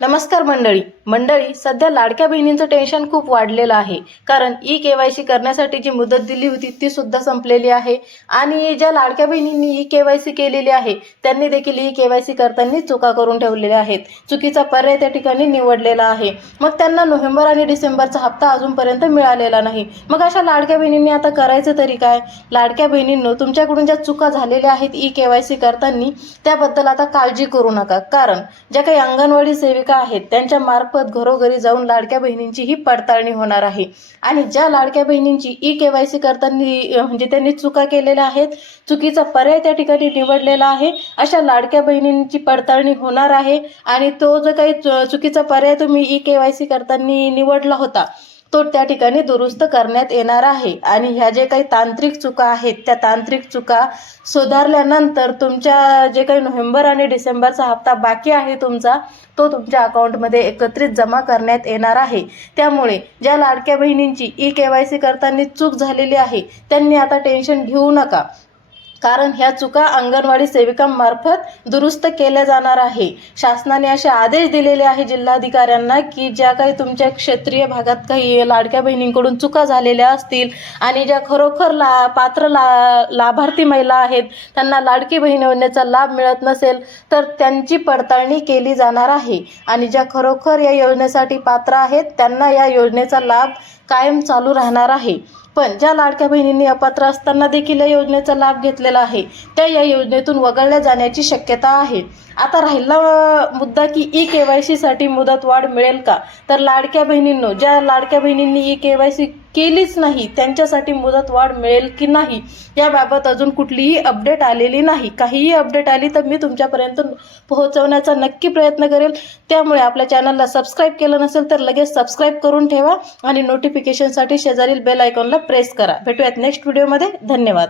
नमस्कार मंडळी. मंडळी सध्या लाडक्या बहिणींचं टेन्शन खूप वाढलेलं आहे. कारण ई के वाय सी करण्यासाठी जी मुदत दिली होती ती सुद्धा संपलेली आहे. आणि ज्या लाडक्या बहिणींनी ई के वाय सी केलेली आहे त्यांनी देखील ई के वाय सी करताना चुका करून ठेवलेल्या आहेत. चुकीचा पर्याय त्या ठिकाणी निवडलेला आहे. मग त्यांना नोव्हेंबर आणि डिसेंबरचा हप्ता अजूनपर्यंत मिळालेला नाही. मग अशा लाडक्या बहिणींनी आता करायचं तरी काय? लाडक्या बहिणींनो तुमच्याकडून ज्या चुका झालेल्या आहेत ई के वाय सी करताना त्याबद्दल आता काळजी करू नका. कारण ज्या काही अंगणवाडी सेविका आहेत. त्यांच्या मार्फत घरोघरी जाऊन लाडक्या बहिणींची ही पडताळणी होणार आहे. आणि ज्या लाडक्या बहिणींची ई के वाय सी करताना म्हणजे त्यांनी चुका केलेल्या आहेत चुकीचा पर्याय त्या ठिकाणी निवडलेला आहे अशा लाडक्या बहिणींची पडताळणी होणार आहे. आणि तो जो काही चुकीचा पर्याय तुम्ही ई के वाय सी करताना निवडला होता तो त्या ठिकाणी दुरुस्त करण्यात येणार आहे. आणि ह्या जे काही तांत्रिक चुका आहेत त्या तांत्रिक चुका सुधारल्यानंतर तुमच्या जे काही नोव्हेंबर आणि डिसेंबरचा हप्ता बाकी आहे तुमचा तो तुमच्या अकाउंटमध्ये एकत्रित जमा करण्यात येणार आहे. त्यामुळे ज्या लाडक्या बहिणींची ई के वाय सी करताना चूक झालेली आहे त्यांनी आता टेन्शन घेऊ नका. कारण ह्या चुका अंगणवाडी सेविकांमार्फत दुरुस्त केल्या जाणार आहे. शासनाने असे आदेश दिलेले आहे जिल्हाधिकाऱ्यांना की ज्या काही तुमच्या क्षेत्रीय भागात काही लाडक्या बहिणींकडून चुका झालेल्या असतील आणि ज्या खरोखर ला पात्र ला लाभार्थी महिला आहेत त्यांना लाडकी बहीण योजनेचा लाभ मिळत नसेल तर त्यांची पडताळणी केली जाणार आहे. आणि ज्या खरोखर या योजनेसाठी पात्र आहेत त्यांना या योजनेचा लाभ कायम चालू राहणार आहे. पण ज्या लाडक्या बहिणींनी अपात्र असताना देखील या योजनेचा लाभ घेतलेला आहे त्या या योजनेतून वगळल्या जाण्याची शक्यता आहे. आता राहिला मुद्दा की ई के वाय सीसाठी मुदत वाढ मिळेल का? तर लाडक्या बहिणींनो ज्या लाडक्या बहिणींनी ई के वाय सी केलीच नाही त्यांच्यासाठी मुदत वाढ मिळेल की नाही? याबाबत अजून कुठलीही अपडेट आलेली नाही. काहीही अपडेट आली तर मी तुमच्यापर्यंत पोहोचवण्याचा नक्की प्रयत्न करेल. त्यामुळे आपल्या चॅनलला सबस्क्राईब केलं नसेल तर लगेच सबस्क्राईब करून ठेवा आणि नोटिफिकेशनसाठी शेजारील बेल आयकॉनला प्रेस करा. भेटूयात नेक्स्ट व्हिडिओमध्ये धन्यवाद.